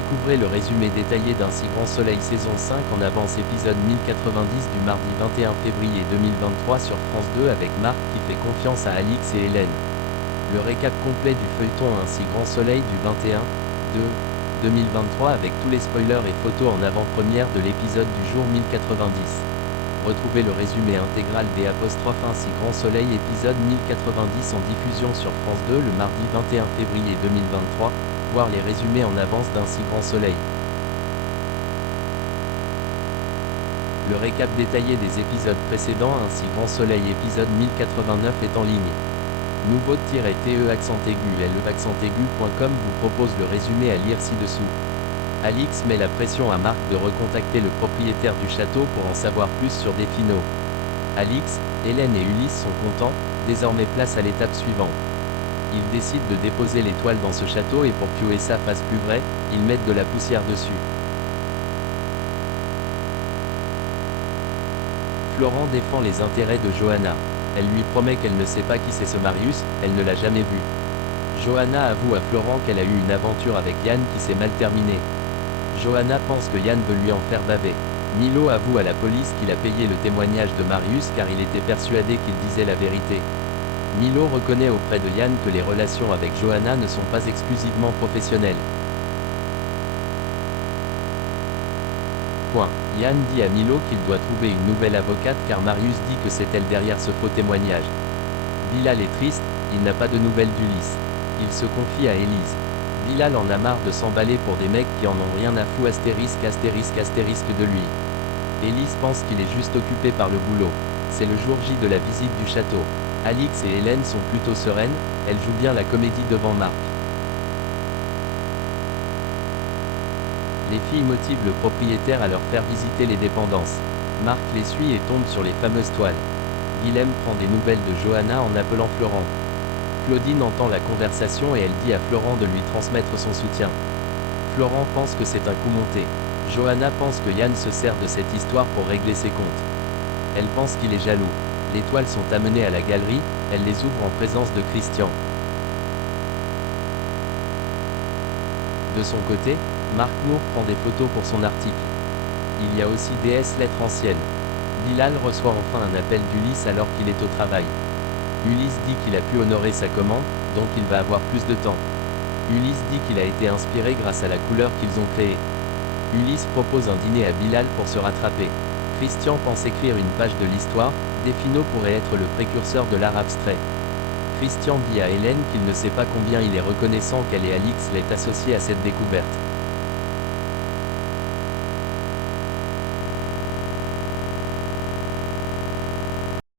Découvrez le résumé détaillé d'Un si grand soleil saison 5 en avance épisode 1090 du mardi 21 février 2023 sur France 2 avec Marc qui fait confiance à Alix et Hélène. Le récap complet du feuilleton Un si grand soleil du 21/2/2023 avec tous les spoilers et photos en avant-première de l'épisode du jour 1090. Retrouvez le résumé intégral des Un si grand soleil épisode 1090 en diffusion sur France 2 le mardi 21 février 2023, voir les résumés en avance d'Un si grand soleil. Le récap détaillé des épisodes précédents Un si grand soleil épisode 1089 est en ligne. Nouveau-te-aigu-le-aigu.com vous propose le résumé à lire ci-dessous. Alix met la pression à Marc de recontacter le propriétaire du château pour en savoir plus sur Delphino. Alix, Hélène et Ulysse sont contents, désormais place à l'étape suivante. Ils décident de déposer l'étoile dans ce château et pour que ça fasse plus vrai, ils mettent de la poussière dessus. Florent défend les intérêts de Johanna. Elle lui promet qu'elle ne sait pas qui c'est ce Marius, elle ne l'a jamais vu. Johanna avoue à Florent qu'elle a eu une aventure avec Yann qui s'est mal terminée. Johanna pense que Yann veut lui en faire baver. Milo avoue à la police qu'il a payé le témoignage de Marius car il était persuadé qu'il disait la vérité. Milo reconnaît auprès de Yann que les relations avec Johanna ne sont pas exclusivement professionnelles. Yann dit à Milo qu'il doit trouver une nouvelle avocate car Marius dit que c'est elle derrière ce faux témoignage. Bilal est triste, il n'a pas de nouvelles d'Ulysse. Il se confie à Élise. Bilal en a marre de s'emballer pour des mecs qui en ont rien à foutre astérisque de lui. Élise pense qu'il est juste occupé par le boulot. C'est le jour J de la visite du château. Alix et Hélène sont plutôt sereines, elles jouent bien la comédie devant Marc. Les filles motivent le propriétaire à leur faire visiter les dépendances. Marc les suit et tombe sur les fameuses toiles. Guilhem prend des nouvelles de Johanna en appelant Florent. Claudine entend la conversation et elle dit à Florent de lui transmettre son soutien. Florent pense que c'est un coup monté. Johanna pense que Yann se sert de cette histoire pour régler ses comptes. Elle pense qu'il est jaloux. Les toiles sont amenées à la galerie, elle les ouvre en présence de Christian. De son côté, Marc Nour prend des photos pour son article. Il y a aussi DS lettres anciennes. Bilal reçoit enfin un appel d'Ulysse alors qu'il est au travail. Ulysse dit qu'il a pu honorer sa commande, donc il va avoir plus de temps. Ulysse dit qu'il a été inspiré grâce à la couleur qu'ils ont créée. Ulysse propose un dîner à Bilal pour se rattraper. Christian pense écrire une page de l'histoire, Delphino pourrait être le précurseur de l'art abstrait. Christian dit à Hélène qu'il ne sait pas combien il est reconnaissant qu'elle et Alix l'aient associé à cette découverte.